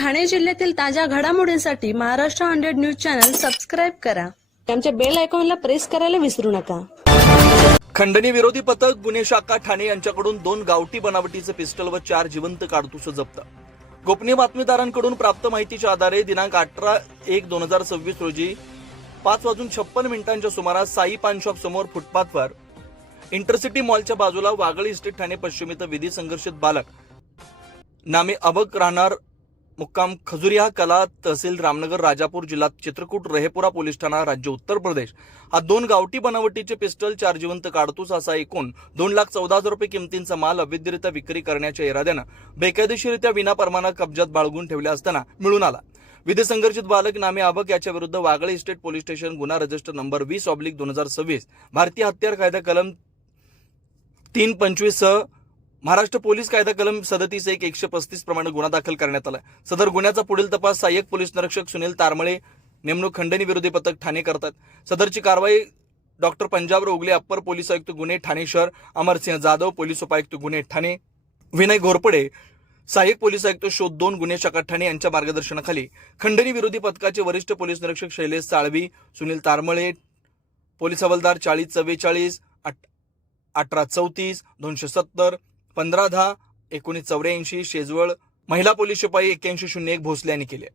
ठाणे जिल्ह्यातील ताज्या घडामोडींसाठी महाराष्ट्र 100 न्यूज चॅनल सबस्क्राईब करा. आमच्या बेल आयकॉनला प्रेस करायला विसरू नका. खंडणी विरोधी पथक गुन्हे शाखा ठाणे यांच्याकडून 2 गावठी बनावटीचे पिस्टल व 4 जिवंत काडतूस जप्त. गोपनीय बातमीदारांकडून प्राप्त माहितीच्या आधारे दिनांक 18/1/2026 रोजी 5:56 सुमारास साई पान शॉप समोर फुटपाथवर इंटरसिटी मॉलच्या बाजूला वागळी इस्टेट ठाणे पश्चिम इथं विधी संघर्षित बालक नामे अबक राहणार मुक्काम खजुरिया कला तहसील रामनगर राजापूर जिल्हा चित्रकूट रहेपुरा पोलीस ठाणा राज्य उत्तर प्रदेश हा 2 गावठी बनावटीचे पिस्टल 4 जिवंत काडतूस असा एकूण 2,14,000 रुपये किमतींचा माल अवैधरित्या विक्री करण्याच्या इराद्यानं बेकायदेशीररित्या विनापरवाना कब्जात बाळगून ठेवले असताना मिळून आला. विधी संघर्षित बालक नामे अबक याच्या विरुद्ध वागळे इस्टेट पोलीस स्टेशन गुन्हा रजिस्टर नंबर 20/2026 भारतीय हत्यार कायदा कलम 325 सह महाराष्ट्र पोलीस कायदा कलम 37(1) प्रमाणे गुन्हा दाखल करण्यात आला. सदर गुन्ह्याचा पुढील तपास सहाय्यक पोलीस निरीक्षक सुनील तारमळे नेमणूक खंडणी विरोधी पथक ठाणे करतात. सदरची कारवाई डॉक्टर पंजाबराव उगले अप्पर पोलीस आयुक्त गुन्हे ठाणे शहर, अमरसिंह जाधव पोलीस उपायुक्त गुन्हे ठाणे, विनय घोरपडे सहाय्यक पोलीस आयुक्त शोध 2 गुन्हे शाखा ठाणे यांच्या मार्गदर्शनाखाली खंडणी विरोधी पथकाचे वरिष्ठ पोलीस निरीक्षक शैलेश साळवी, सुनील तारमळे, पोलीस हवालदार 4044 1834 270 1510 1984 शेजवळ, महिला पोलीस शिपाई 8101 भोसले यांनी केले.